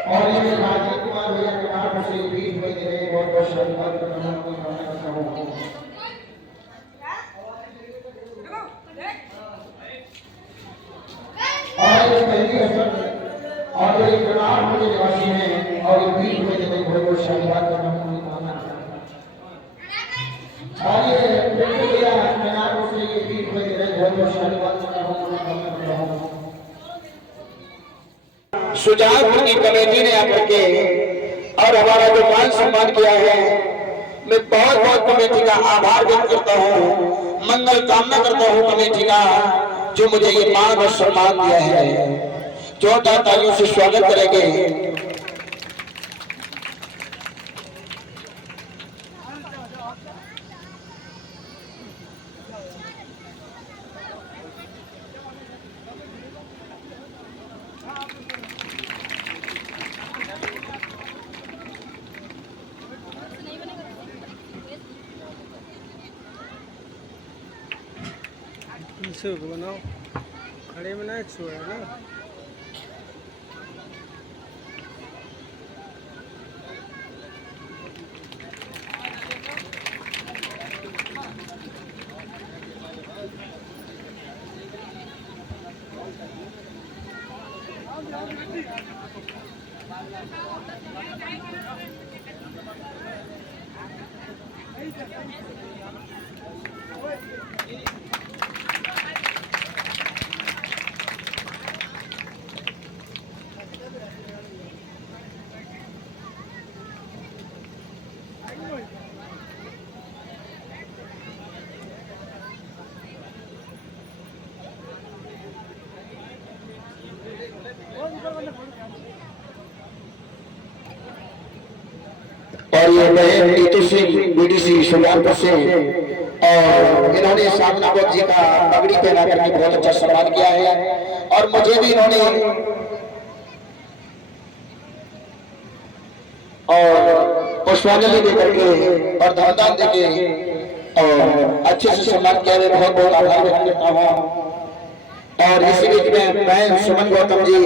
और ये राजीव कुमार भैया के नाम से भी हुए थे बहुत बहुत धन्यवाद करता हूं। और ये पहली अवसर और ये चुनाव के निवासी हैं और ये भी हुए थे बहुत बहुत धन्यवाद करता हूं। और ये बिल्कुल भैया के नाम से ये भी हुए थे बहुत बहुत धन्यवाद करता हूं। सुजानपुर की कमेटी ने आकर के और हमारा जो मान सम्मान किया है, मैं बहुत बहुत कमेटी का आभार व्यक्त करता हूँ, मंगल कामना करता हूँ कमेटी का जो मुझे ये मान और सम्मान दिया है। जोरदार तालियों से स्वागत करेंगे। बनाओ खड़े बनाए छोड़ा ना और ये गए नीतू सिंह बीडीसी सुजानपुर से और इन्होंने सामनावत जी का पगड़ी पहना करके बहुत अच्छा सम्मान किया है और मुझे भी इन्होंने और पुष्पांजलि देकर के और धनदान देके और अच्छे से सम्मान किया है। बहुत बहुत आभार व्यक्त करता हूँ। और इसी बीच में मैं सुमन गौतम जी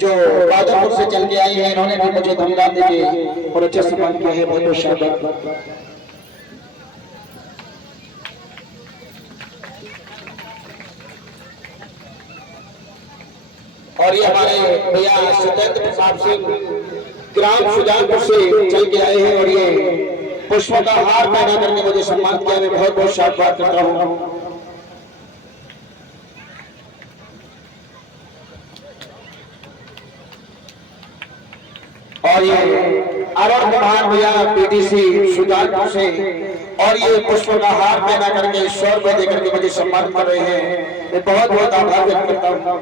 जो बादलपुर से चल के आई है, इन्होंने भी मुझे धनदान देके और अच्छे सम्मान किया है। बहुत बहुत शाबाश। और ये हमारे भैया सत्येंद्र प्रसाद सिंह ग्राम सुजानपुर से चल के आए हैं और ये पुष्पों का हार पहना करके मुझे सम्मान किया। मैं बहुत बहुत शाबाश करता हूँ। और ये अरुण कुमार भैया पीटीसी सुजानपुर से और ये पुष्प का हार पहना करके 100 रुपए देकर के मुझे सम्मान कर रहे हैं। मैं बहुत बहुत आभार व्यक्त करता हूँ।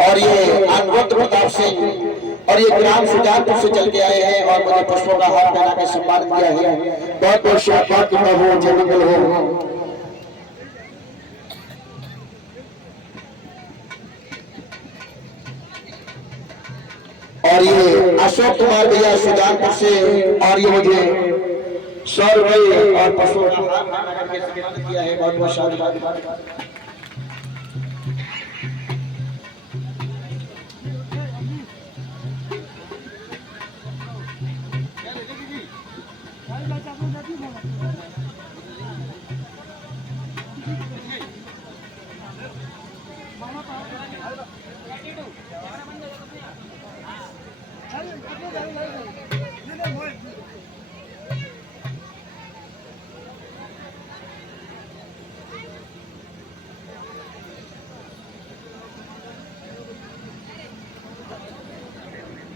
और ये अनवंत प्रताप सिंह और ये ग्राम सुजानपुर से चल के आए हैं और मुझे पुष्पों का हार पहना के सम्मान किया है। बहुत बहुत शाबाश करता हूँ। जय मंगल हो। और ये अशोक कुमार भैया सुजानपुर से और ये मुझे 100 रुपए और पुष्पों का हार पहना करके सम्मान किया है। बहुत बहुत शाबाश।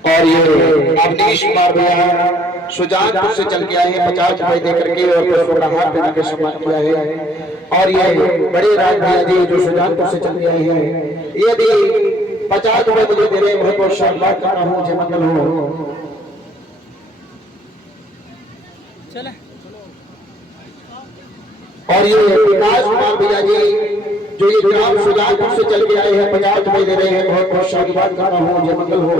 और ये अवनीश कुमार भैया सुजानपुर से चल के आए हैं 50 रुपए देकर के और पुष्पों का हार पहना के सम्मान किया है। और ये बड़े राज भैया जी जो सुजानपुर से चल के आए हैं, ये भी 50 रुपए मुझे दे रहे हैं। बहुत बहुत शाबाश करता हूँ। जय मंगल हो। और ये विकास कुमार भैया जी जो ये ग्राम सुजानपुर से चल के आए हैं 50 रुपए दे रहे हैं। बहुत बहुत शाबाश करता हूँ। जय मंगल हो।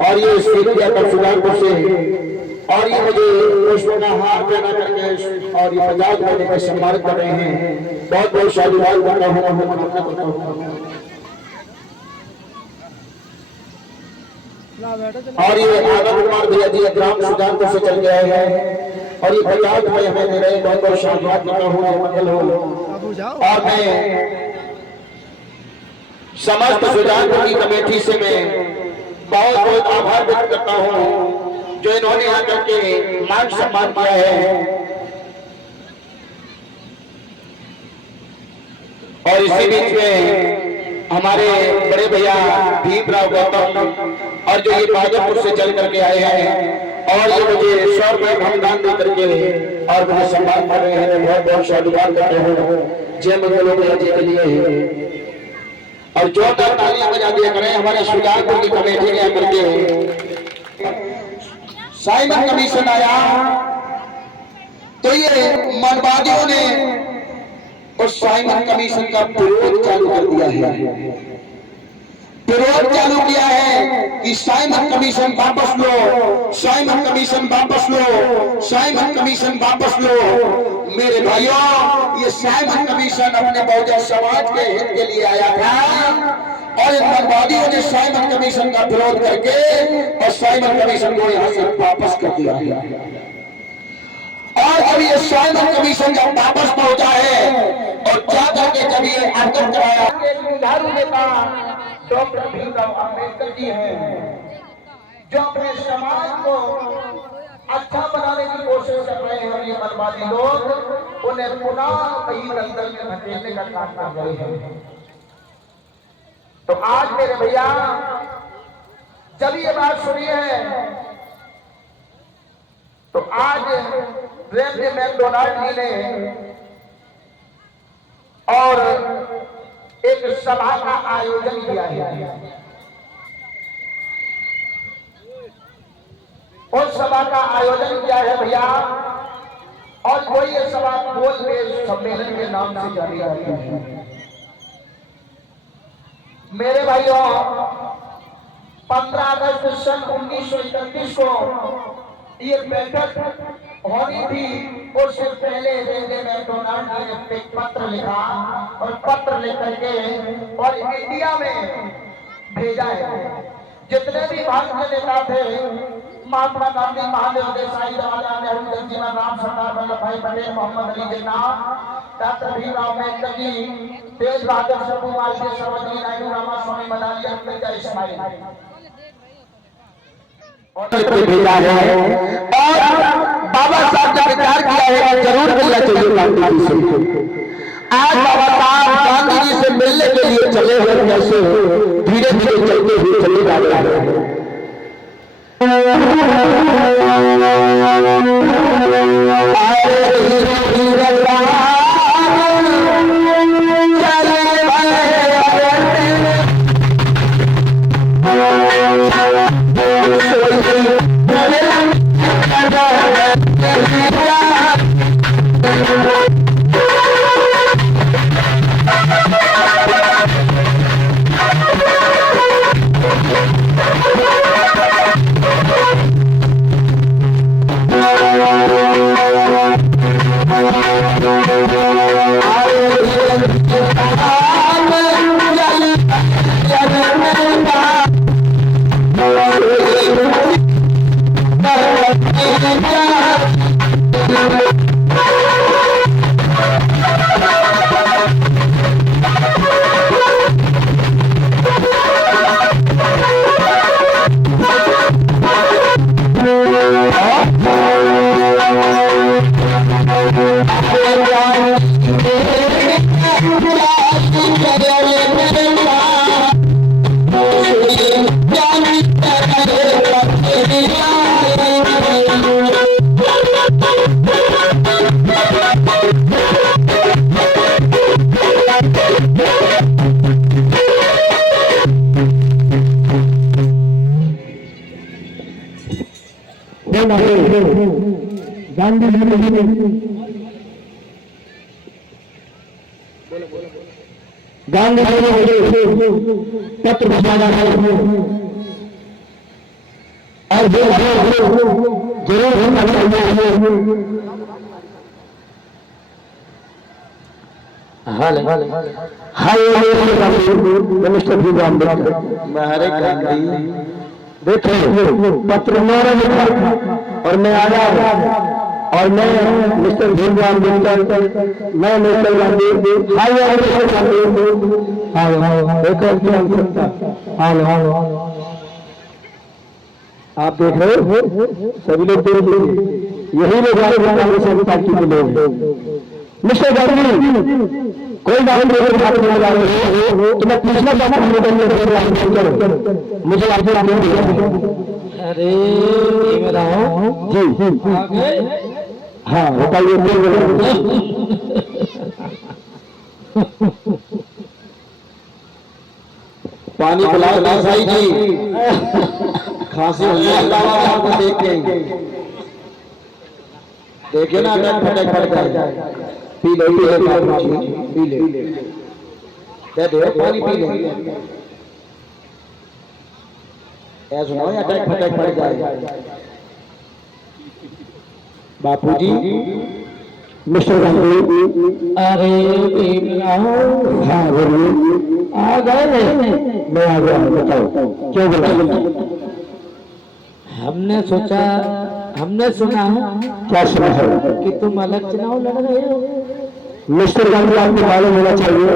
और और ये स्वीट किया था सुजानपुर से, और ये मुझे पुष्प का हार देना करके और ये 50 महीने का सम्मानित कर रहे हैं। बहुत बहुत शादीवाद करता हूँ। और ये आनंद कुमार भैया जी ग्राम सुजानपुर से चल के आए हैं और ये 50 रुपये हमें दे रहे हैं। बहुत बहुत शादीवाद करता हूँ, मंगल हो। और मैं समस्त सुजानपुर की कमेटी से मैं बहुत बहुत आभार व्यक्त करता हूँ जो इन्होंने यहाँ करके मान सम्मान किया है। और इसी बीच में हमारे बड़े भैया भीमराव गौतम और जो ये बादलपुर से चल करके आए हैं और ये मुझे 100 रुपये भगदान दे करके और मुझे सम्मान कर रहे हैं। बहुत बहुत शादीवाद करते हैं जय मंगल भैया जी के लिए। और जोरदार तालियां बजा दिया करें हमारे सुजानपुर की कमेटी ने करके। साइमन कमीशन आया तो ये मनवादियों ने उस साइमन कमीशन का विरोध चालू कर दिया है। विरोध चालू किया है कि साइमन कमीशन वापस लो, साइमन कमीशन वापस लो, साइमन कमीशन वापस लो। मेरे भाइयों, ये साइमन कमीशन अपने बहुजन समाज के हित के लिए आया था और इन मनवादियों ने साइमन कमीशन का विरोध करके और साइमन कमीशन को यहाँ से वापस कर दिया है। और जब ये साइमन कमीशन जब वापस पहुंचा है और जाकर के जब ये आंदोलन कराया, जुझारू नेता डॉक्टर भीमराव अम्बेडकर जी हैं जो अपने समाज को अच्छा बनाने की कोशिश कर रहे हैं। ये मनवादी लोग उन्हें पुनः वही दलदल में धकेलने का काम कर रहे हैं। तो आज मेरे भैया जब ये बात सुनी है तो आज रेमजे मैकडोनाल्ड जी ने और एक सभा का आयोजन किया है। उस सभा का आयोजन किया है भैया और कोई ये सभा कोल के सम्मेलन के नाम से जानी जाती है। मेरे भाइयों, 15 अगस्त सन 1931 को ये बैठक होनी थी। उससे पहले रेमजे मैकडोनाल्ड ने एक पत्र लिखा और पत्र लेकर के और इंडिया में भेजा है। जितने भी भारतीय नेता थे, महात्मा गांधी, महादेव देसाई, जवाहरलाल नेहरू, जगजीवन राम, सरदार वल्लभ भाई पटेल, मोहम्मद अली जिन्ना, डॉक्टर भीमराव अम्बेडकर जी, तेज बहादुर शंभू मालवीय, सरोजिनी नायडू, रामास्वामी मदारी, अम्बेडकर इस्माइल भेजा है। और बाबा साहब ने विचार किया है कि जरूर मिलना चाहिए गांधी जी से। आज बाबा साहब गांधी जी से मिलने के लिए चले हुए जैसे धीरे धीरे चलते हुए चले जा रहे हैं। गांधी गांधी पत्र भेजा है और जरूर होना चाहिए। हाल मिस्टर भीमराव अम्बेडकर महाराज गांधी देखो पत्र मेरा लिखा और मैं आया और मैं मिस्टर भीमराव अम्बेडकर मैं मिस्टर गांधी देखो क्या सकता आप देख रहे हो सभी लोग देख लीजिए यही लोग कांग्रेस पार्टी के लोग मिस्टर गांधी कोई बात नहीं लगा रहे हो तो मैं पूछना चाहता हूँ मुझे आप क्यों दिया? अरे भीमराव जी हाँ बताइए पानी पिलाओ ना साई जी खांसी आपको देख के देखिए ना फटक पड़ जाए पी ले पी ले दे दो पानी पी ले ऐसा ना हो अटैक फटक पड़ जाए बापूजी मिस्टर गांधी अरे भीमराव हाँ बोलिए आ गए मैं आ गया बताओ क्यों बोला हमने सुना क्या सुना है कि तुम अलग चुनाव लड़ रहे हो। मिस्टर गांधी आपको मालूम होना चाहिए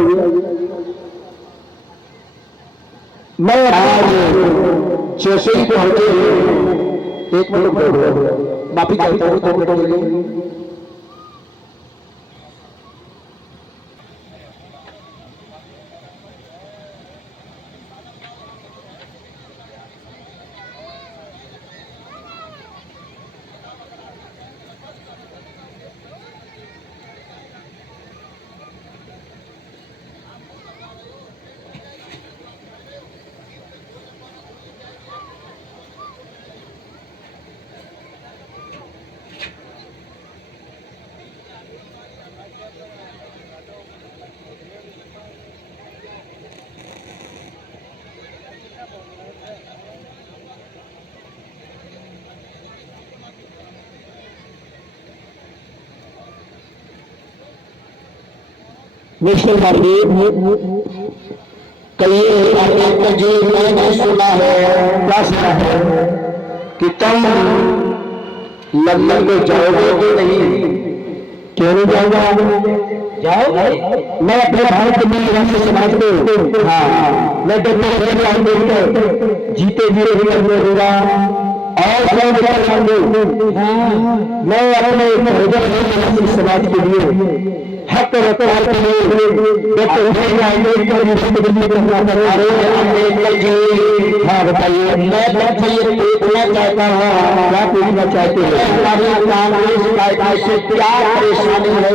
मैं आज जैसे ही पहुंचे एक मिनट माफी चाहता हूँ 2 मिनट के लिए मिस्टर गांधी कहिए अम्बेडकर जी मैंने सुना है क्या सुना है कि तुम लंदन को जाओगे कि नहीं क्यों नहीं जाऊंगा जाओ मैं अपने भारत के मूल निवासी समाज को हाँ मैं डॉक्टर भीमराव अम्बेडकर जीते जीते भी लड़ूंगा और मैं अपने बहुजन समाज के लिए हक रखवार के लिए डॉक्टर भीमराव अम्बेडकर जी हाँ बताइए मैं ये पूछना चाहता हूँ क्या पूछना चाहते हैं हमारी कांग्रेस पार्टी से क्या परेशानी है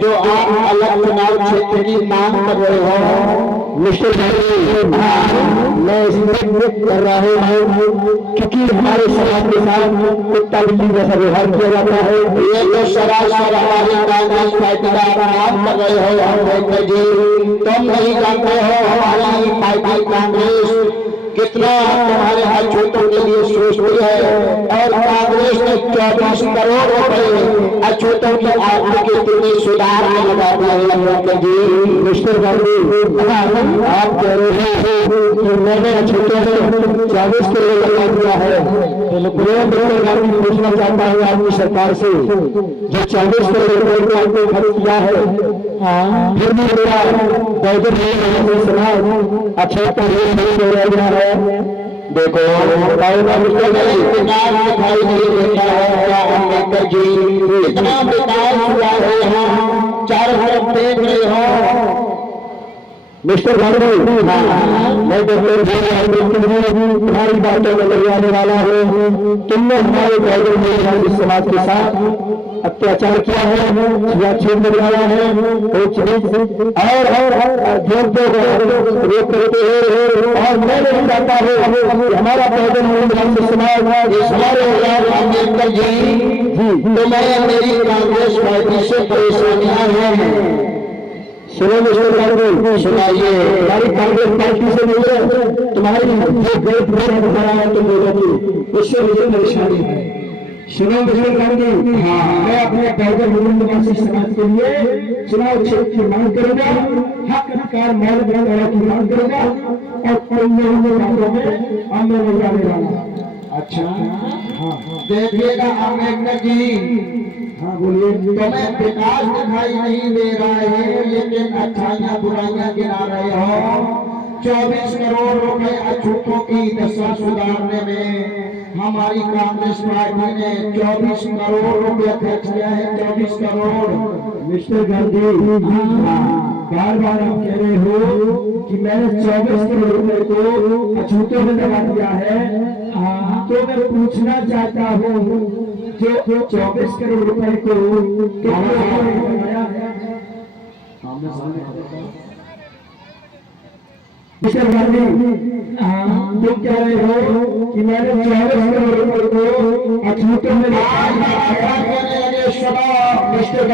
जो आप अलग चुनाव क्षेत्र की मांग कर रहे हो मिस्टर मैं इसमें कर रहा हूँ क्योंकि हमारे समाज के साथ कुत्ता बिल्ली जैसा व्यवहार किया जाता है ये तो सरासर हमारी कांग्रेस पार्टी का अपमान कर रहे हो अम्बेडकर जी तुम नहीं जानते हो हमारी पार्टी कांग्रेस कितना तुम्हारे अछूतों के लिए सोचती है और कांग्रेस ने 24 करोड़ रुपए अछूतों की आर्थिक स्थिति सुधार में लगा दिया है अम्बेडकर जी मिस्टर गांधी आप कह रहे हैं कि मैंने अछूतों से 24 करोड़ लगा दिया है मैं मिस्टर गांधी पूछना चाहता हूँ आपकी सरकार से जो 24 करोड़ रुपए को आपने खर्च किया है फिर भी मेरा बहुजन समाज अच्छा रह गया है देखो दिखाई नहीं देता है क्या अम्बेडकर जी इतना विकास हुआ है यहाँ चारों तरफ देख रहे हो मिस्टर गांधी मैं डॉक्टर तुम्हारी बातों में लगवाने वाला हूँ तुमने हमारे बहुजन समाज के साथ अत्याचार किया है या छेद लगाया है और रोक करते हैं और मैं नहीं चाहता हूँ हमारा बहुजन समाज हमारे अम्बेडकर जी तो मैं मेरी कांग्रेस पार्टी से परेशानियां हैं सुनो मिस्टर गांधी, सुनाइए। हमारी कांग्रेस पार्टी से नहीं है, तुम्हारी जो गलत बात बता रहा है तुम लोगों की, उससे मुझे परेशानी है। सुनो मिस्टर गांधी, हाँ, मैं अपने बहुजन हिंदुवासी समाज के लिए चुनाव क्षेत्र की मांग करूंगा, हक अधिकार मौलिक अधिकारों की मांग करूंगा और परिवारों बातों में अमल में जाने वाला। अच्छा, हाँ, देखिएगा अम्बेडकर जी, हाँ बोलिए। तुम्हें विकास दिखाई नहीं दे रहा है, लेकिन अच्छाइयाँ बुराइयाँ गिना रहे हो। 24 करोड़ रुपए अछूतों की दशा सुधारने में हमारी कांग्रेस पार्टी ने 24 करोड़ रुपए खर्च किया है। 24 करोड़। मिस्टर गांधी, बार बार आप कह रहे हो कि मैंने 24 करोड़ रुपए को अछूतों में लगा दिया है, तो मैं पूछना चाहता हूँ जो 24 करोड़ रुपए को लगाया है, मिस्टर गांधी, तुम कह रहे हो कि मैंने 24 करोड़ रुपए को अछूतों में लगाया। मिस्टर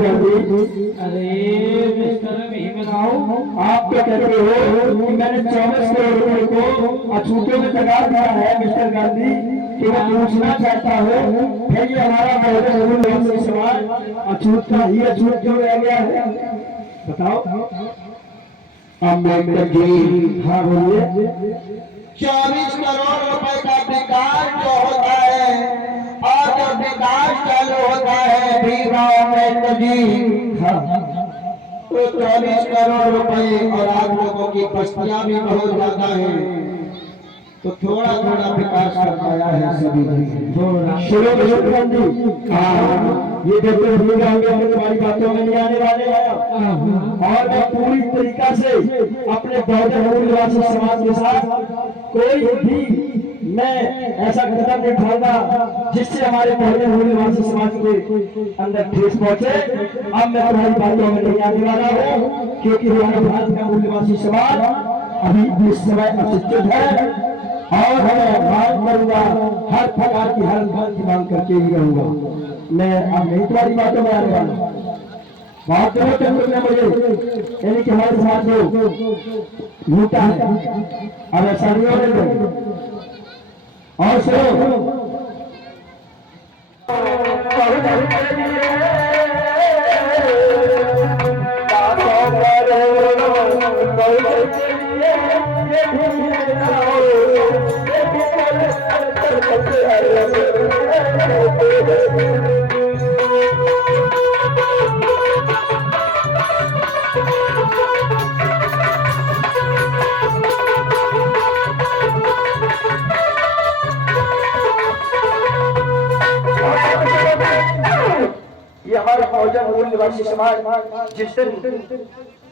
गांधी, अरे मिस्टर भीमराव, आप क्या कहते हो कि मैंने 24 करोड़ रुपए को अछूतों में लगा दिया है। मिस्टर गांधी, कि मैं पूछना चाहता हूँ, फिर ये हमारा बहुजन हिंदुवासी समाज अछूत का ही अछूत क्यों रह गया है, बताओ। अम्बेडकर जी, हाँ बोलिए। 24 करोड़ रुपए का विकास जो होता है और जब विकास चालू होता है भीमराव अम्बेडकर जी, हाँ, तो 24 करोड़ रुपए और आप लोगों की बस्तियां भी बहुत ज्यादा है, तो थोड़ा थोड़ा विकास कर पाया है सभी थोड़ा। ये देखो तुम्हारी बातों में नहीं आने वाले हैं और मैं पूरी तरीका से अपने बहुजन मूल निवासी समाज के साथ कोई भी मैं ऐसा कदम नहीं उठाऊंगा जिससे हमारे बहुजन मूल निवासी समाज के अंदर ठेस पहुंचे। अब मैं तुम्हारी बातों में नहीं आने वाला हूँ, क्योंकि हमारे भारत का मूल निवासी समाज अभी इस समय अशिक्षित है और मैं मांग करूंगा, हर प्रकार की हर बात की मांग करके ही रहूंगा। मैं अब नहीं तुम्हारी बातों में आने वाला हूँ। बहुत दिनों तक तुमने मुझे यानी कि हमारे साथ जो लूटा है, अब ऐसा नहीं होने देंगे। और सुनो, ये हमारा बहुजन मूल निवासी समाज जिस दिन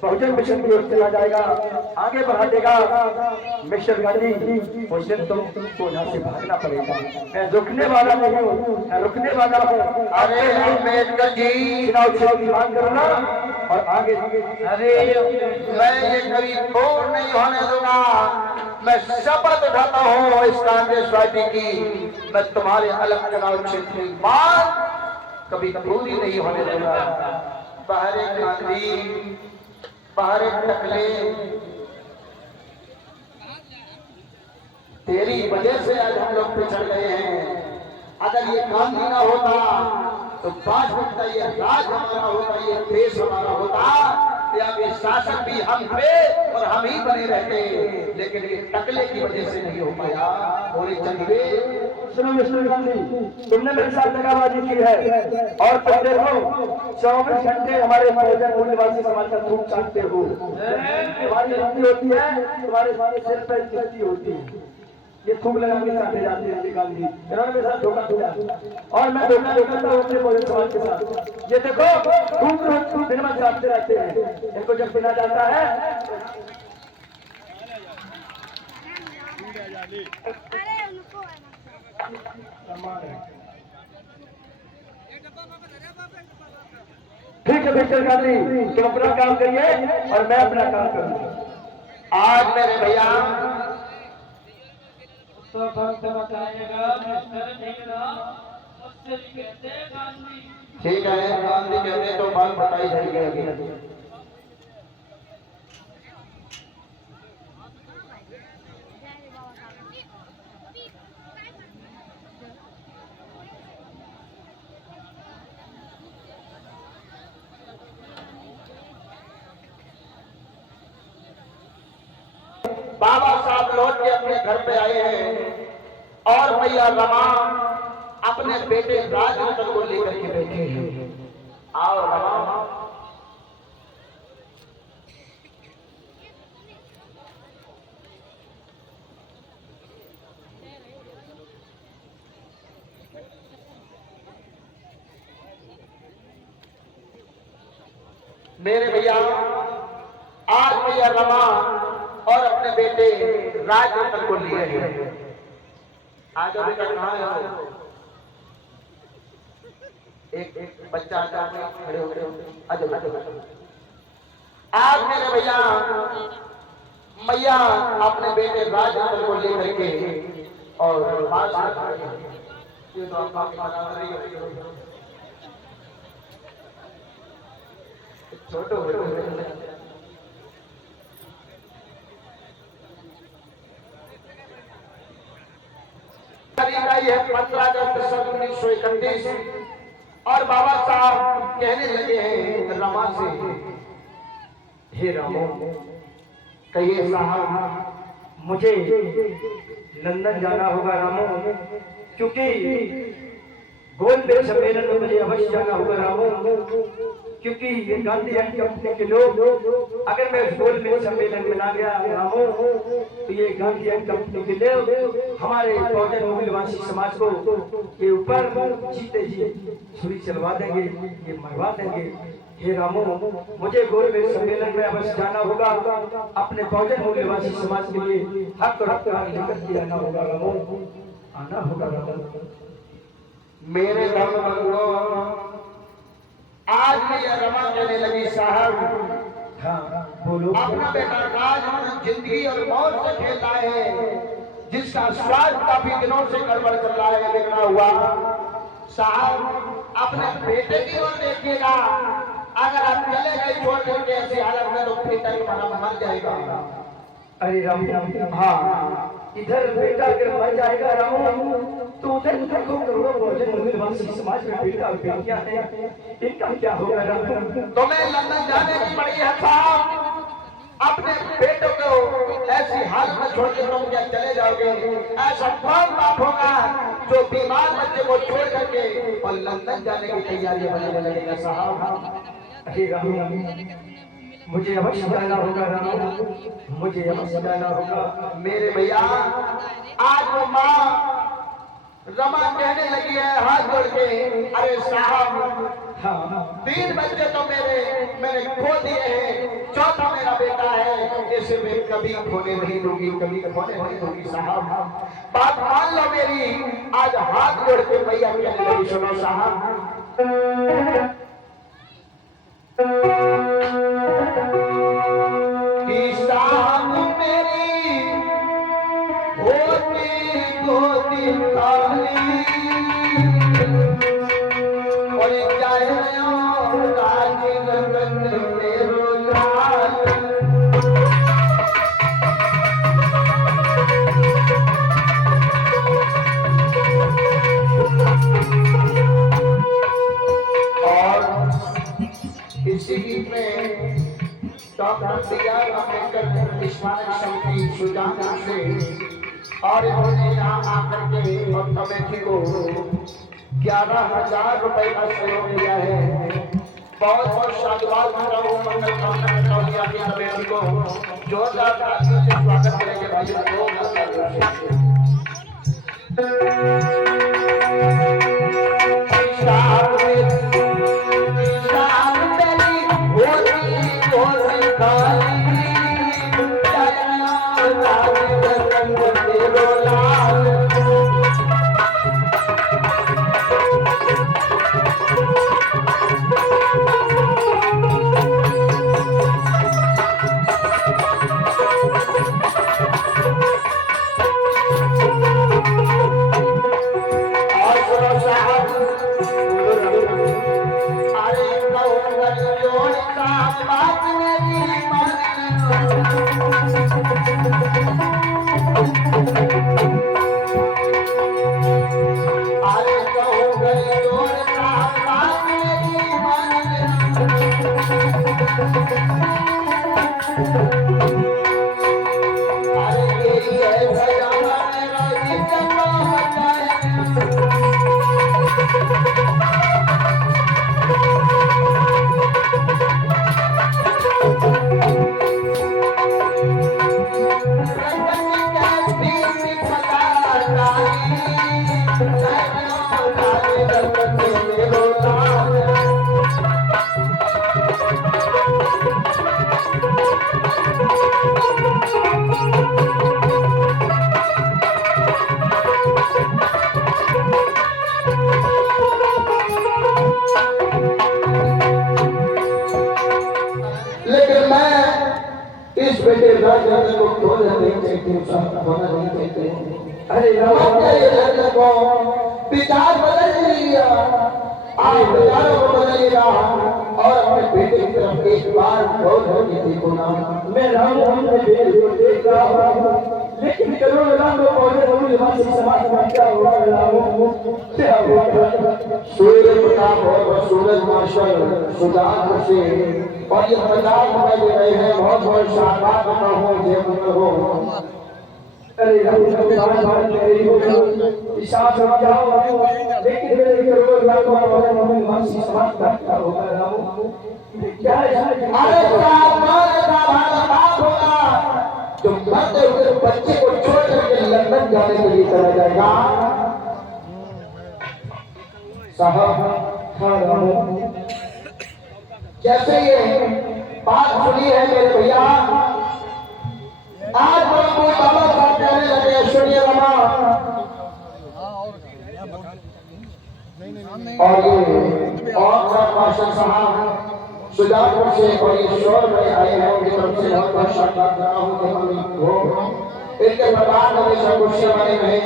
बहुजन मिशन की ओर चला जाएगा, आगे बढ़ा देगा मिस्टर गांधी, उस दिन तुमको यहाँ से भागना पड़ेगा। मैं रुकने वाला नहीं हूँ, मैं रुकने वाला हूँ। अरे अम्बेडकर जी, चुनाव की मांग करना और आगे। अरे मैं ये कभी छोड़ नहीं होने दूंगा। मैं शपथ उठाता हूँ इस कांग्रेस पार्टी की, मैं तुम्हारे अलग चुनाव क्षेत्र की मांग कभी पूरी नहीं होने दूंगा। बाहर एक नागरिक, बाहर एक टकले, तेरी वजह से आज हम लोग पिछड़ गए हैं। अगर ये गांधी ना होता तो 5 मिनट का ये राज हमारा होता, ये देश हमारा होता, या ये शासन भी हम पे और हम ही बने रहते, लेकिन ये टकले की वजह से नहीं हो पाया। बोले चलिए, सुनो मिस्टर गांधी, तुमने मेरे साथ दगाबाजी की है और तुम देखो 24 घंटे हमारे बहुजन मूल निवासी समाज का धूप छाटते हो। तुम्हारी हिंदी होती है, तुम्हारे सिर पर चिट्ठी होती है, ये थूक लगा के चाहते जाते हैं गांधी। इन्होंने मेरे साथ धोखा दिया और मैं धोखा करता हूँ अपने बहुजन समाज के साथ। ये देखो खूब दिन में चाहते रहते हैं, इनको जब पिना जाता है ठीक है मिस्टर गांधी, तुम अपना काम करिए और मैं अपना काम करूंगा। आज मेरे भैया तो भक्त बताएगा मिस्टर भीमराव, उससे कहते गांधी। ठीक है, गांधी कहते तो बात बताई जाएगी। बाबा साहब लौट के अपने घर पे आए हैं और मैया रमा अपने बेटे राजरतन को लेकर के बैठे हैं। आओ रमा, मेरे भैया आज मैया रमा और अपने बेटे राजरतन को लिए हैं। आज बेटा कहाँ है? एक बच्चा आता, खड़े हो गए। आज मेरे भैया मैया अपने बेटे राजरतन को लेकर के और ये तो छोटो तारीख आई है 15 अगस्त 1931 और बाबा साहब कहने लगे हैं रमा से, हे रामो, कहिए साहब मुझे लंदन जाना होगा रामो, क्योंकि गोलमेज सम्मेलन में मुझे अवश्य जाना होगा रामो, क्योंकि ये गांधी कंपनी के लोग, अगर मैं गोल मेल सम्मेलन में ना गया हूँ तो ये गांधी कंपनी के लोग हमारे बहुजन मूल्यवासी समाज को के ऊपर जीते जी छुरी चलवा देंगे, ये मरवा देंगे। हे रामो, मुझे गोल मेल सम्मेलन में अवश्य जाना होगा, अपने बहुजन मूल्यवासी समाज के लिए हक और हकदार लेकर के आना होगा रामो, आना होगा रामो। मेरे धर्म बंधुओं, आज भी ये रमा कहने लगी साहब, हाँ बोलो। अपना बेटा राज जिंदगी और मौत से खेल रहा है, जिसका स्वास्थ्य काफी दिनों से गड़बड़ चल रहा है, बिगड़ा हुआ। साहब अपने बेटे की ओर देखिएगा, अगर आप चले गए छोड़ करके ऐसी हालत में तो बेटा ही मर जाएगा। अरे राम, हाँ इधर बेटा अगर मर जाएगा राम, तो उधर देखो करोड़ों बहुजन मूल्यवासी समाज में बेटा और बेटियां हैं, इनका क्या होगा राम? तुम्हें लंदन जाने की पड़ी है साहब, अपने बेटों को ऐसी हालत में छोड़ के तुम क्या चले जाओगे? ऐसा कौन बाप होगा जो बीमार बच्चे को छोड़ करके और लंदन जाने की तैयारी बनाने लगेगा साहब? अरे राम, मुझे अवश्य जाना होगा राम, मुझे अवश्य जाना होगा। मेरे भैया, आज वो माँ रमा कहने लगी है हाथ जोड़ के, अरे साहब हाँ 3 बच्चे तो मैंने खो दिए हैं, चौथा मेरा बेटा है, इसे मैं कभी खोने नहीं दूंगी, कभी खोने नहीं दूंगी साहब, बात मान लो मेरी। आज हाथ जोड़ के भैया कहने लगी, सुनो साहब, मेरी होती गोदी खाली और जाए राजगंग मेरो लाल। और इसी गीत में डॉक्टर B.R. अम्बेडकर स्मारक समिति सुजानपुर से और इन्होंने यहाँ आकर के और कमेटी को 11,000 रुपए का सहयोग दिया है। बहुत बहुत साधुवाद करता हूँ, मंगल कामना करता हूँ कि आपकी कमेटी को जोरदार तालियों से स्वागत करेंगे भाई। अरे विचार बदल लिया, आप विचारों को बदलिएगा और अपने बेटे की तरफ एक बार देखो ना। मैं राम अपने बेटे को देख रहा हूँ, लेकिन करोड़ों राम समाज में क्या हुआ? क्या हुआ? सूर्य प्रताप और सूरज मार्शल सुजानपुर से और ये 50 रुपए दे रहे हैं। बहुत बहुत शाबाश हो, अरे हिसाब समझ जाओ, लेकिन मेरे करोड़ लाखों समाज का होगा क्या है? अरे जो मर्द उस बच्चे को छोड़ करके लंदन जाने के लिए चला जाएगा साहब। जैसे ये बात सुनी है मेरे भैया, आज कोई बाबा साहब कहने लगे सुनिए रमा, और ये और मास्टर साहब सुजानपुर से और ये शोर में आए हैं, उनकी तरफ से बहुत बहुत शानदार करता हूँ कि हम हो इनके परिवार हमेशा खुशियां बने रहे।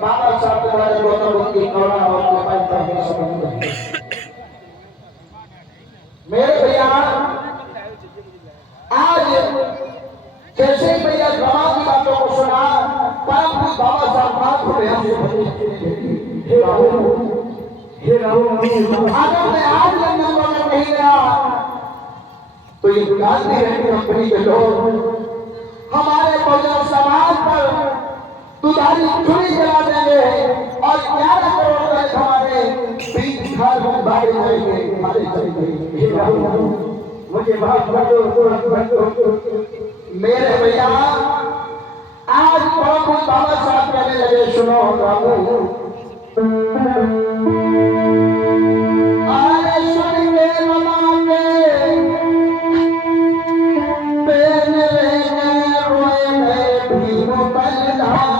बाबा साहब तुम्हारे गौतम बुद्ध की करुणा और कृपा इनका हमेशा बनी रहे। मेरे भैया आज जैसे ही भैया रमा की बातों को सुना, परम पूज्य बाबा साहब बात को बयान अगर मैं आज लंदन में नहीं गया तो ये गांधी कंपनी के लोग हमारे बहुजन समाज पर दुधारी छुरी चला देंगे और 11 करोड़ रुपए हमारे 20 घर में बाहर जाएंगे, हमारे चलेंगे। मुझे बात मेरे भैया आज बहुत बाबा साहब कहने लगे सुनो बाबू, अरे सुन के रमा के पेन लेके रोए मैं भीम बलिदान।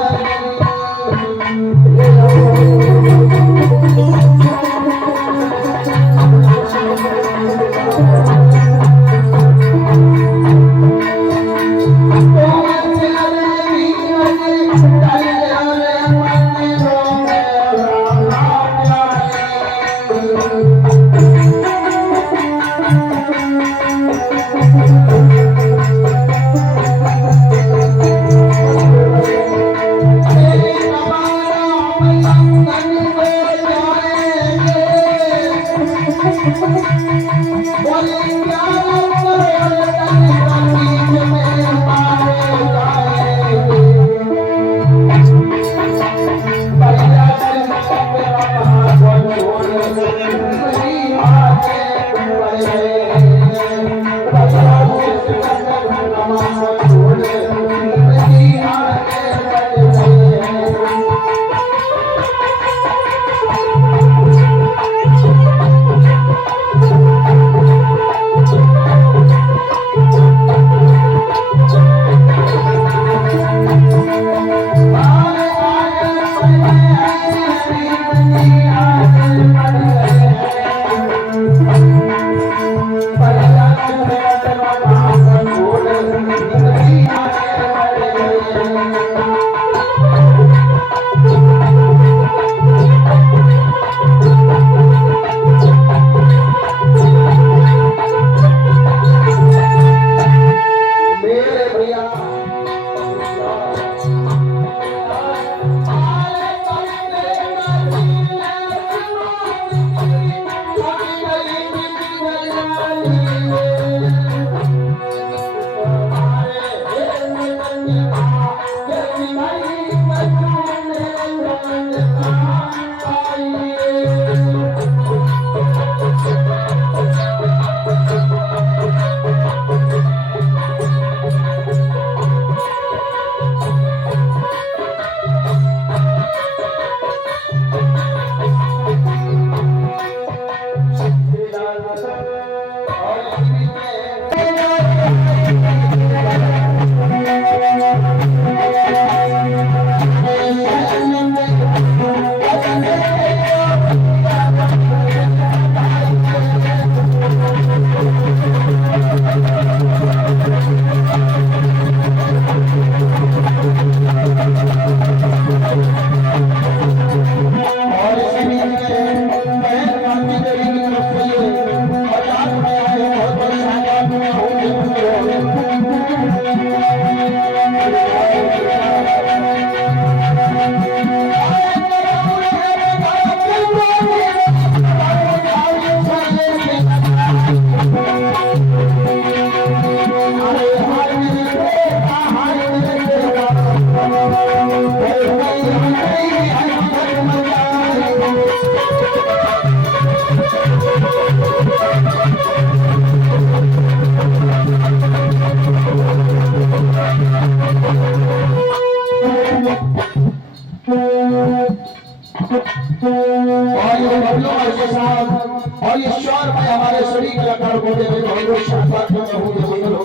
बोले बहुत बहुत शाबाश कहूं जमीन हो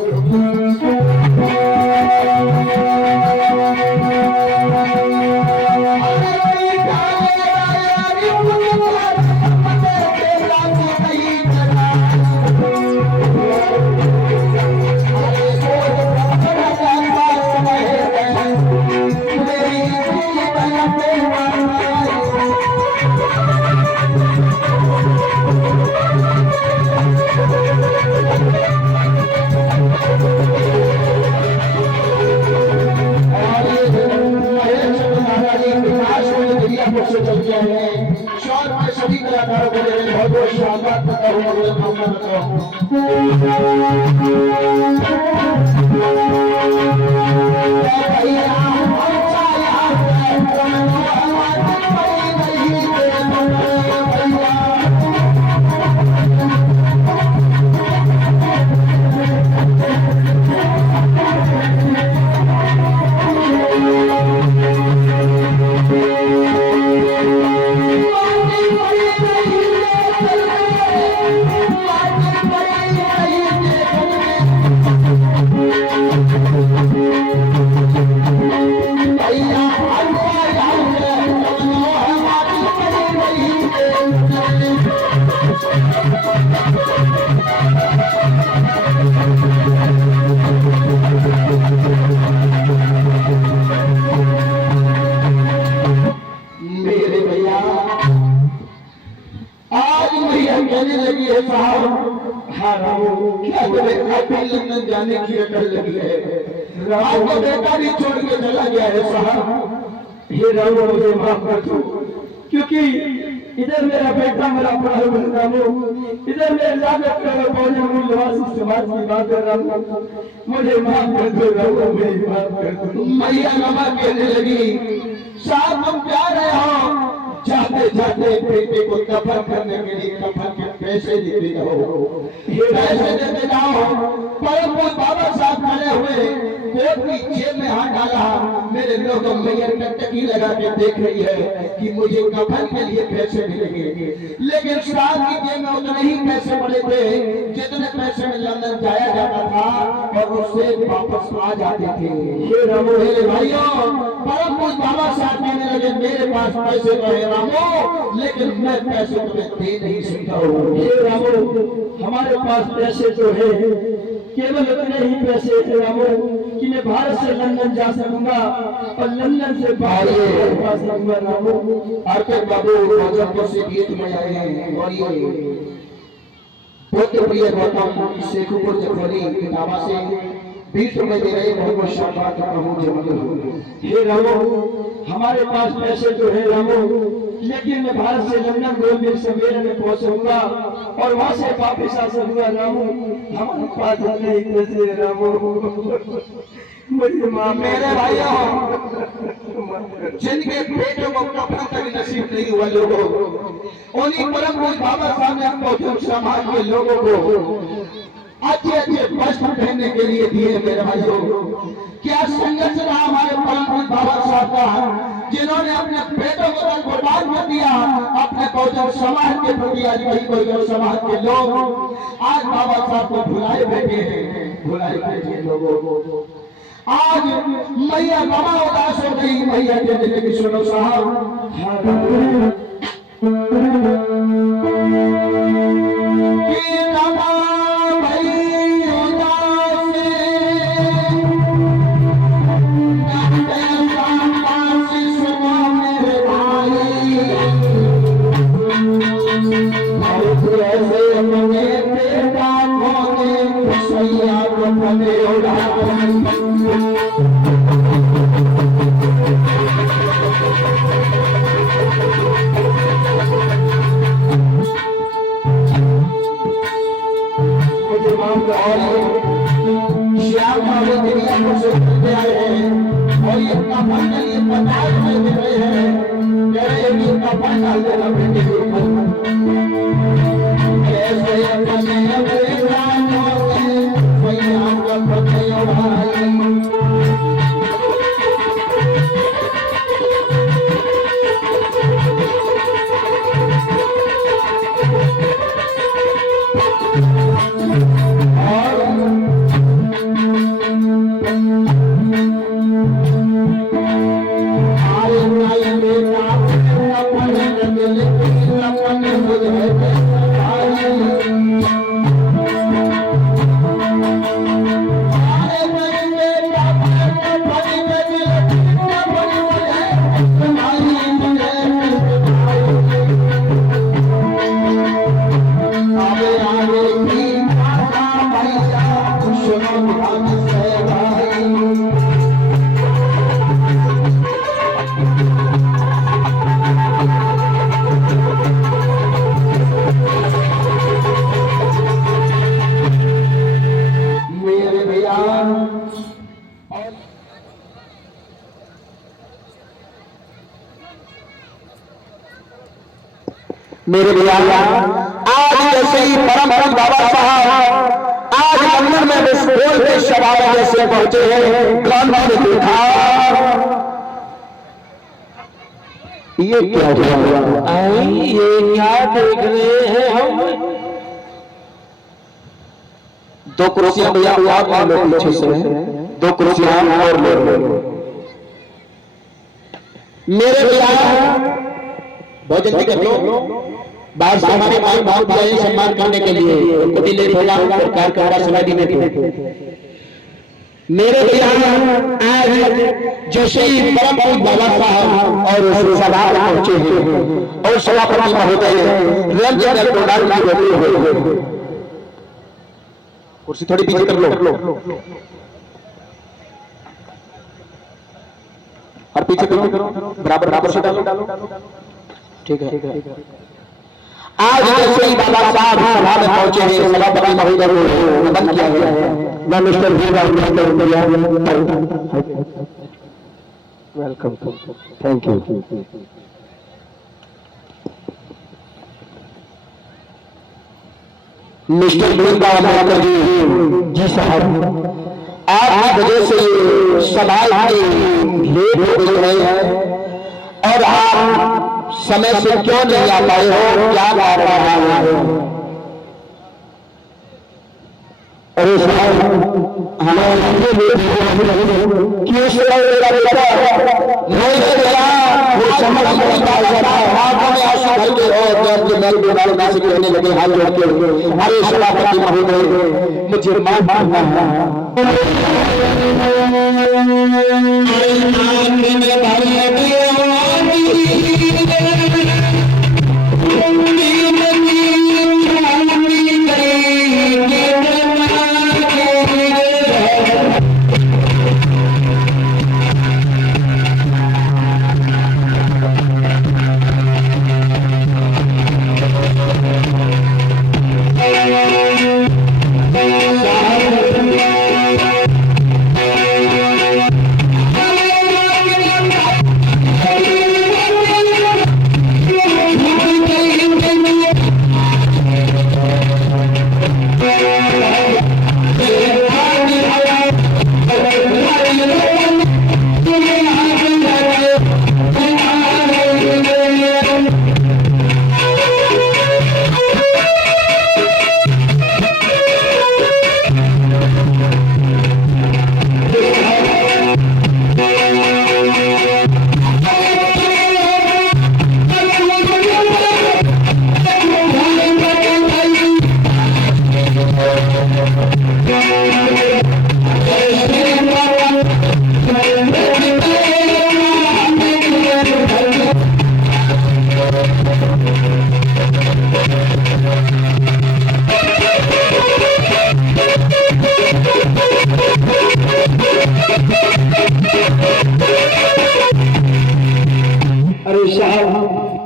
सभी कलाकारों को बहुत बहुत शाबाश लंदन जाने की अकल लगी है। आपका बेटा भी छोड़ के चला गया है साहब। हे राम मुझे माफ कर दो, क्योंकि इधर मेरा बेटा मेरा पढ़ा रामू, इधर मेरे लागत कर मूल्यवासी समाज की बात कर रहा हूँ। मुझे माफ कर दो रामू, मुझे माफ कर दो। मैया रमा कहने लगी साहब हम जा रहे हो, जाते जाते बेटे को कफन करने के लिए कफन के पैसे देते जाओ, पैसे देते जाओ। परम बाबा साहब खड़े हुए कोर्ट की जेब में हाथ डाला। मेरे लोग मैया टकटकी लगा के देख रही है कि मुझे कफन के लिए पैसे मिलेंगे, लेकिन साहब की जेब में उतने ही पैसे पड़े थे जितने पैसे में लंदन जाया जाता था और उससे वापस आ जाते थे। मेरे भाइयों परम बाबा साहब कहने लगे मेरे पास पैसे तो है रामो, लेकिन मैं पैसे तुम्हें दे नहीं सकता हूँ। हे रामो हमारे पास पैसे तो है, केवल इतने ही पैसे थे रामो कि मैं भारत से लंदन जा सकूंगा और लंदन से भारत जा सकूंगा रामो। आरके बाबू मुजफ्फर से गीत में आए हैं और ये बहुत प्रिय गौतम शेखुपुर जखोरी किताबा से 20 रुपए दे रहे, बहुत बहुत शाबाश कहूं जमीन। हे रामो हमारे पास पैसे तो है रामो, लेकिन मैं भारत से लंदन 2 दिन सवेरे में पहुंचूंगा और वहां से वापस आ सकूंगा रामो। हमारे पास नहीं पैसे रामो, मुझे माफ। मेरे भाइयों जिनके बेटों को कफन तक नसीब नहीं हुआ लोगों, उन्हीं परम पूज्य बाबा साहब ने हमको समाज के लोगों को अच्छे अच्छे वस्त्र पहनने के लिए दिए। मेरे भाइयों क्या संघर्ष रहा हमारे परम पूज्य बाबा साहब का, जिन्होंने अपने बेटों को तक कुर्बान कर दिया अपने बहुजन समाज के प्रति। आज वही बहुजन समाज के लोग आज बाबा साहब को भुलाए बैठे हैं, भुलाए बैठे लोगों को। आज मैया रमा उदास हो गई, मैया कहने लगी सुनो साहब कि रमा भाई उदास सुनो मेरे भाई, ऐसे मने बेटा मोने सैया को बने श्याम वाले दुनिया को सुनते आए हैं और ये कफन के लिए 50 में दे रहे हैं, कह रहे हैं कि कफन डाल देना बेटे को। कैसे अपने बेटाओं से भैया का पतियों भाई, मेरे भैया आज जैसे ही परम पूज्य बाबा साहब आज लंदन में विस्फोट के सभा में जैसे पहुंचे हैं, गांधी ने देखा ये क्या हुआ, ये क्या देख रहे हैं हम? दो कुर्सियां भैया और लो पीछे से, दो कुर्सियां और ले लो। मेरे भैया बहुत जल्दी कर लो, बाहर से हमारे भाई बहुत आए सम्मान करने के लिए, उनको भी लेट होगा, सरकार का बड़ा समय भी नहीं। मेरे भैया आज जो श्री परम पूज्य बाबा साहब और उस सभा में पहुंचे हैं और सभापति महोदय रंजन एल्टोडाल की बैठे हुए, कुर्सी थोड़ी पीछे कर लो और पीछे करो, बराबर बराबर से डालो, ठीक है। आज जैसे ही बाबा साहब सभा में पहुंचे हैं, सभापति महोदय को बंद किया गया है। मैं mister welcome, thank you. Mister Bhimrao Ambedkar ji sahab आपकी वजह से ये सभा लेट हो गई है और आप समय से क्यों नहीं आ पाए हो, क्या बात है? अरे साहब क्यों मेरा बेटा कहने लगे हाथ जोड़ के, अरे सभापति महोदय मुझे माफ करना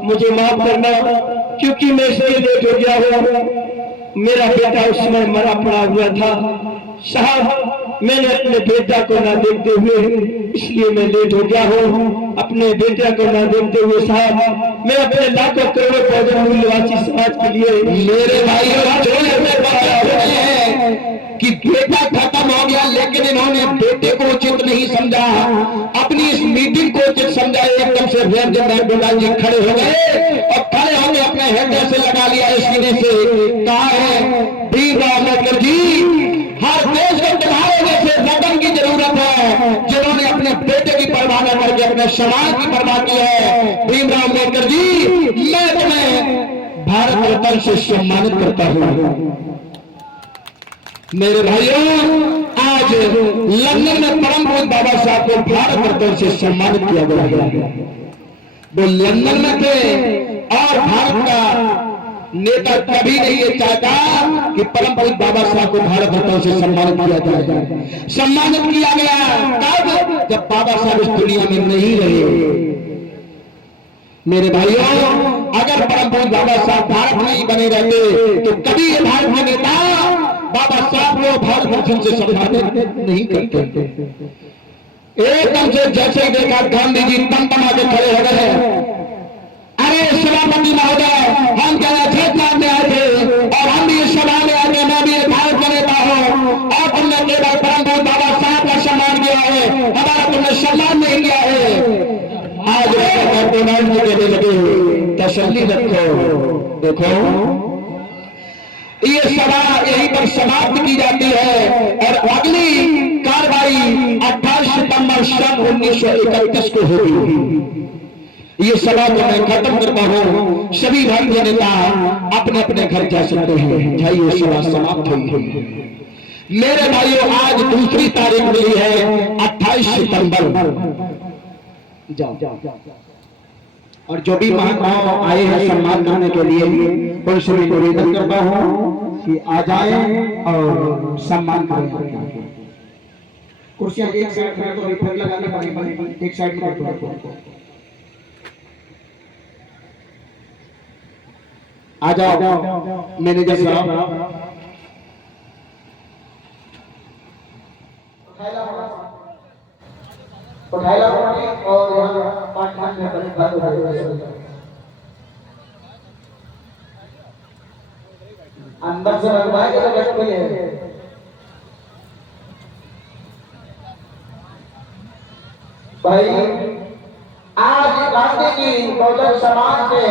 मुझे माफ करना, क्योंकि मैं इसलिए लेट हो गया हूँ, मेरा बेटा उस समय मरा पड़ा हुआ था साहब। मैंने अपने बेटा को ना देखते हुए इसलिए मैं लेट हो गया हूँ। अपने बेटा को ना देखते हुए साहब मैं अपने लाखों करोड़ों पौधे मूल्यवासी समाज के लिए मेरे कि बेटा खत्म हो गया, लेकिन इन्होंने बेटे को उचित नहीं समझा, अपनी इस मीटिंग को उचित समझा। एकदम से रंजन जी खड़े हो गए और खड़े होकर अपने हृदय से लगा लिया इस सीने से, कहा है भीमराव अम्बेडकर जी, हर देश को तुम्हारे जैसे रतन की जरूरत है जिन्होंने अपने बेटे की परवाह न करके अपने समाज की परवाह की है। भीमराव अम्बेडकर जी, मैं तुम्हें भारत रत्न से सम्मानित करता हूँ। मेरे भाइयों, आज लंदन में परम पूज्य बाबा साहब को भारत रत्न से सम्मानित किया गया है। वो लंदन में थे और भारत का नेता कभी नहीं ये चाहता कि परम पूज्य बाबा साहब को भारत रत्न से सम्मानित किया जाए। सम्मानित किया गया तब जब बाबा साहब इस दुनिया में नहीं रहे। मेरे भाइयों, अगर परम पूज्य बाबा साहब भारत में ही बने रहते तो कभी ये भारत के नेता बाबा साहब को भारत रत्न से सम्मानित नहीं करते। एकदम से जैसे ही देखा गांधी जी तम तमा के खड़े हो गए, अरे सभापति महोदय, हम क्या छठ में आए थे और हम भी इस सभा में आके मैं भी भारत का नेता हूँ और तुमने केवल परम पूज्य बाबा साहब का सम्मान किया है, हमारा तुमने सम्मान नहीं किया है। आज देने लगे, तसल्ली रखो। देखो ये सभा यहीं पर समाप्त की जाती है और अगली कार्रवाई 28 सितंबर सन 1931 को होगी। ये सभा को मैं खत्म करता हूँ। सभी भारतीय नेता अपने अपने घर जा सकते हैं। भाइयों, सभा समाप्त हुई। मेरे भाइयों, आज दूसरी तारीख मिली है 28 सितंबर। जाओ और जो भी महानुभाव आए हैं सम्मान करने के लिए, उनसे मैं निवेदन करता हूँ कि आ जाएं और सम्मान करें। कुर्सियां एक साइड में तो रिफर लगानी पड़ेगी, एक साइड में तो आ जाओ मैनेजर साहब। उठाया और यहाँ 5 में बंद हो जाएगा। अंदर से लगवाए तो बैठ गई है। भाई, आज गांधी जी बहुजन समाज के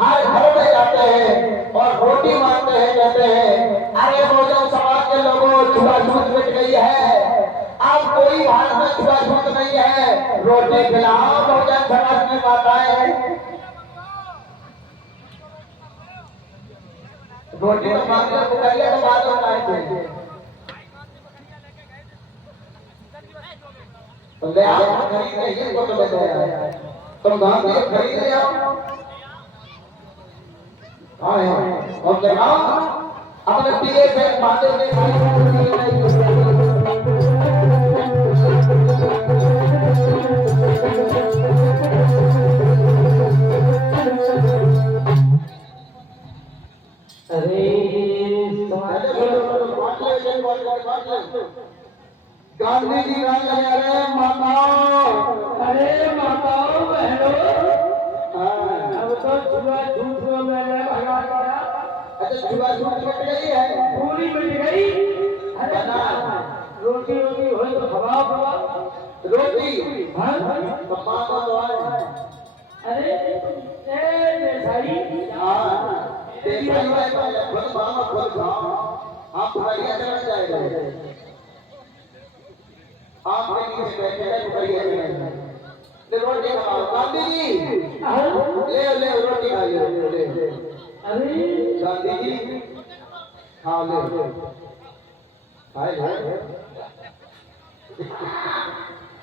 हर घर में जाते हैं और रोटी मांगते हैं, कहते हैं अरे बहुजन समाज के लोगों, छुआछूत मिट गई है, अब कोई भारत में छुआछूत नहीं है, रोटी खिलाओ बहुजन समाज की माताएं। रोटी तो मांगते हैं, पुकारिया तो बात होता है। तो ले आओ, खरीद नहीं को तो लेते हैं, तुम गांधी खरीद ले आओ। हाँ और लगाओ अपने पीए से माते के गांधी जी गान लगा रहे माताओं, अरे माताओं बहनों, अब तो छुआछूत में भगवान का, अच्छा छुआछूत मिट गई है, पूरी मिट गई। अरे रोटी रोटी हो तो खवाओ रोटी, हाँ पापा तो आए। अरे देसाई, हाँ देसाई भाई खुद मामा खुद खाओ, आप बढ़िया चला जाएगा। आप नीचे बैठे हैं, बढ़िया चला ले रोटी खाओ। गांधी जी ले ले रोटी खा ले। अरे गांधी जी खाओ ले, खाए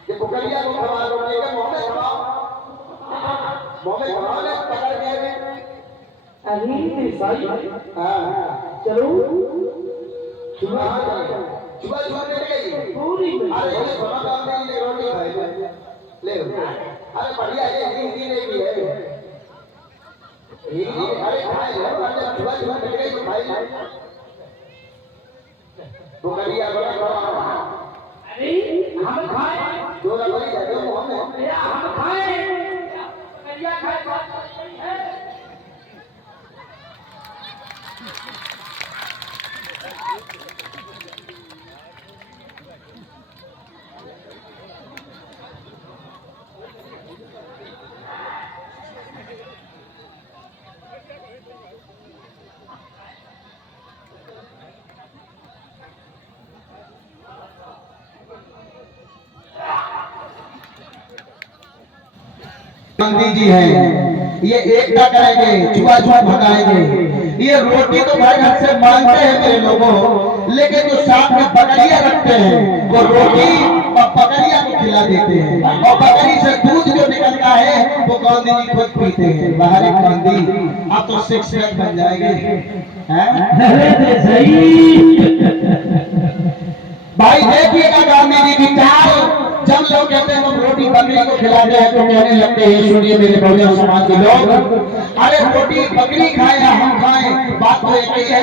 ये पुकरिया को खवा रोटी के मुंह में खवाओ, मुंह में खवाओ ले पकड़ के। अरे भाई हाँ चलो सुबह सुबह गई पूरी। अरे ये सोना गांधी जी रोटी खाई ले, अरे बढ़िया ये हिंदी ने भी है हिंदी। अरे खाए सुबह सुबह मिल गई तो खाई बुकरिया बड़ा बड़ा। अरे हम खाए जो रबड़ी है वो हम खाए बुकरिया खाए। गांधी जी हैं, ये एकता करेंगे, छुआछूत भगाएंगे। ये रोटी तो भाई घर से मांगते हैं मेरे लोगों, लेकिन जो साथ में बकरिया रखते हैं वो रोटी और बकरिया को खिला देते हैं, और बकरी से दूध जो निकलता है वो गांधी जी खुद पीते हैं। बाहर गांधी आप तो 6 पैक बन जाएंगे भाई। देखिएगा गांधी जी की चाल, जब लोग कहते हैं हम रोटी बकरी को खिलाते हैं तो कहने लगते हैं, सुनिए मेरे बहुजन समाज के लोग, अरे रोटी बकरी खाए या हम खाएं, बात तो एक ही है।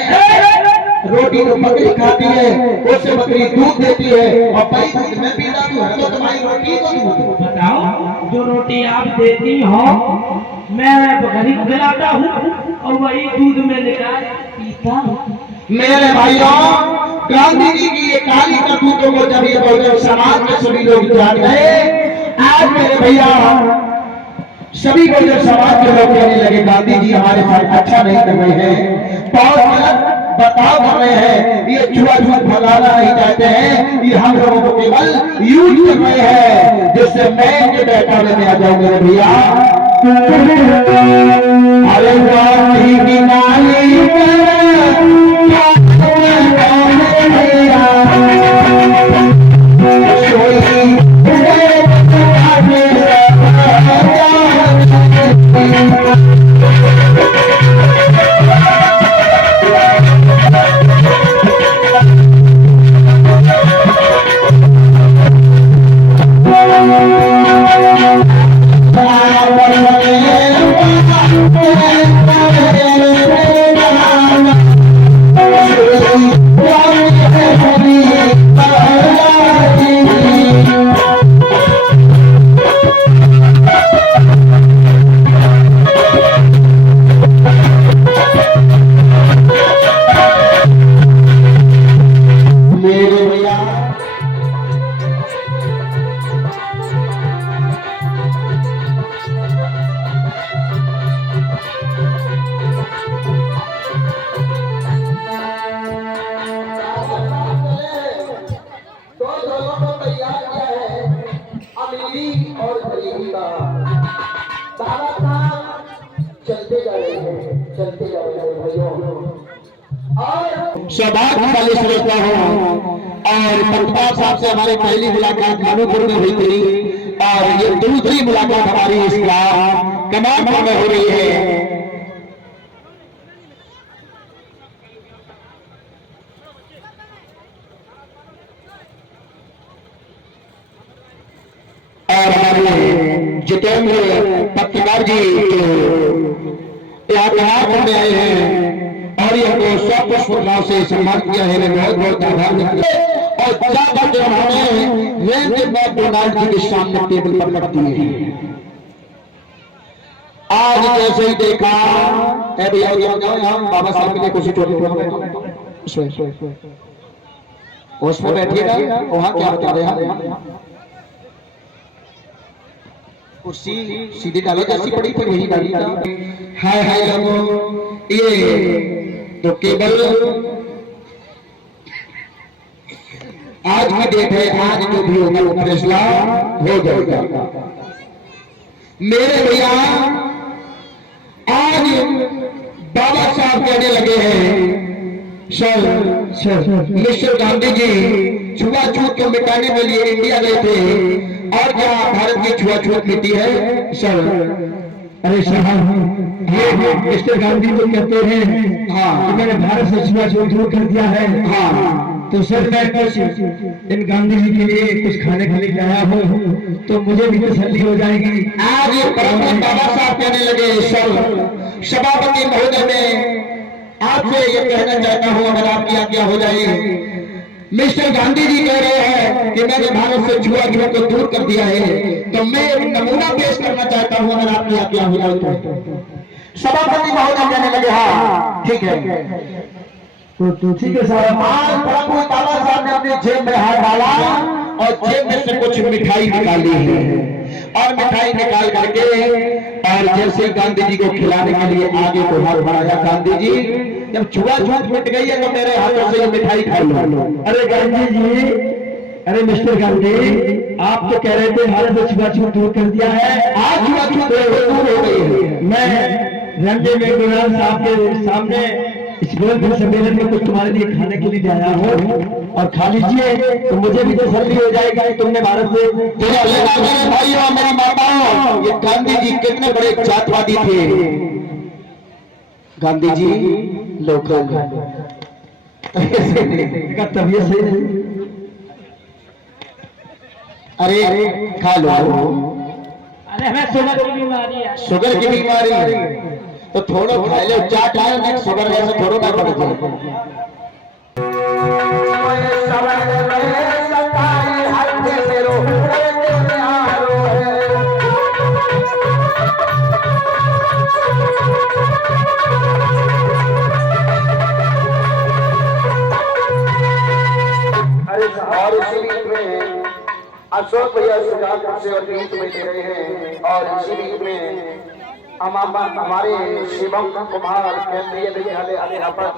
रोटी तो बकरी खाती है, उससे बकरी दूध देती है, और भाई दूध में पीता तू है तो तुम्हारी रोटी को दूध। बताओ जो रोटी आप देती हो मैं गरीब खिलाता हूँ और वही दूध में निकाल पीता हूँ। मेरे भाइयों, गांधी जी की ये काली करतूतों को जब ये बहुजन समाज के सभी लोग जान गए, आज मेरे भैया सभी बहुजन समाज के लोग कहने लगे गांधी जी हमारे साथ अच्छा नहीं कर रहे हैं, बहुत गलत बर्ताव कर रहे हैं, ये छुआछूत भगाना नहीं चाहते हैं, ये हम लोगों को केवल यूज कर रहे हैं, जिससे मैं के बैठा में आ जाऊं मेरे भैया। अरे गांधी की नाली सौभाग्य वाले समझता हूँ। और पत्रकार साहब से हमारी पहली मुलाकात भानुपुर में हुई थी और ये दूसरी मुलाकात हमारी इस कमाल में हो रही है। और हमारे जितेंद्र पत्रकार जी जो यहाँ करने आए हैं और ये 100 पुष्पों से सम्मान किया है, मैं बहुत बहुत आभार व्यक्त करता हूं। और जाकर जो उन्होंने रेंज मैकडोनाल्ड जी के सामने टेबल पर रख दिए। आज जैसे ही देखा भैया बाबा साहब के लिए कुछ उसमें बैठिएगा, वहां क्या बता रहे हैं, कुर्सी सीधी डालो जैसी पड़ी फिर वही डाली। हाय हाय लोगों, ये तो केवल आज की डेट है, आज जो भी होगा वो फैसला हो जाएगा। मेरे भैया आज बाबा साहब कहने लगे हैं सर मिस्टर गांधी जी छुआछूत को मिटाने के लिए इंडिया गए थे और क्या भारत की छुआछूत मिटी है सर? अरे साहब ये मिस्टर गांधी तो कहते हैं हाँ कि मैंने भारत से छुआछूत दूर कर दिया है। हाँ तो सर मैं कुछ इन गांधी जी के लिए कुछ खाने के लिए आया हूँ तो मुझे भी तसल्ली हो जाएगी। आज ये बाबा साहब कहने लगे सर सभापति महोदय में आपसे ये कहना चाहता हूँ अगर आपकी आज्ञा हो जाए, मिस्टर गांधी जी कह रहे हैं कि मैंने भारत से छुआछूत को दूर कर दिया है तो मैं एक नमूना पेश करना चाहता हूँ अगर आपकी आज्ञा हो जाए तो। सभापति महोदय कहने लगे हाँ ठीक है तो ठीक है साहब। आज प्रभु बाबा साहब ने अपने जेब में हाथ डाला और जेब में से कुछ मिठाई निकाली है और मिठाई निकाल करके और जैसे ही गांधी जी को खिलाने के लिए आगे को हाथ बढ़ाया, गांधी जी जब छुआछूत मिट गई है तो मेरे हाथों से ये मिठाई खा लो। अरे गांधी जी, अरे मिस्टर गांधी आप तो कह रहे थे भारत से छुआछूत दूर कर दिया है, आज छुआछूत दूर हो गई है। मैं रंगे मैकडोनाल्ड साहब के सामने इस गोलफेयर सम्मेलन में कुछ तुम्हारे लिए खाने के लिए आया हूँ और खा लीजिए तो मुझे भी तसल्ली हो जाएगा कि तुमने भारत से। भाइयों मेरी माताओं, ये गांधी जी कितने बड़े जातवादी थे। गांधी जी लोकल का तबीयत सही नहीं। अरे खा लो। अरे हमें शुगर की बीमारी है। शुगर की बीमारी तो थोड़ा खा लो, चाट आए ना शुगर जैसे थोड़ा ना पड़ जाए। और इसी बीच में अशोक भैया सुजानपुर से और गीत में दे रहे हैं। और इसी बीच में हमारे शिवम कुमार केंद्रीय विद्यालय अध्यापक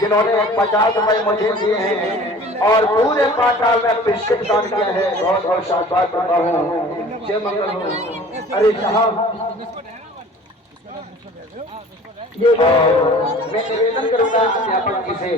जिन्होंने 50 रुपए मुझे दिए हैं और पूरे पाठशाला में बिस्किट दान किया है। बहुत बहुत शाबाश करता हूँ। जय मंगल हो। अरे साहब ये मैं निवेदन करूंगा अध्यापक जी से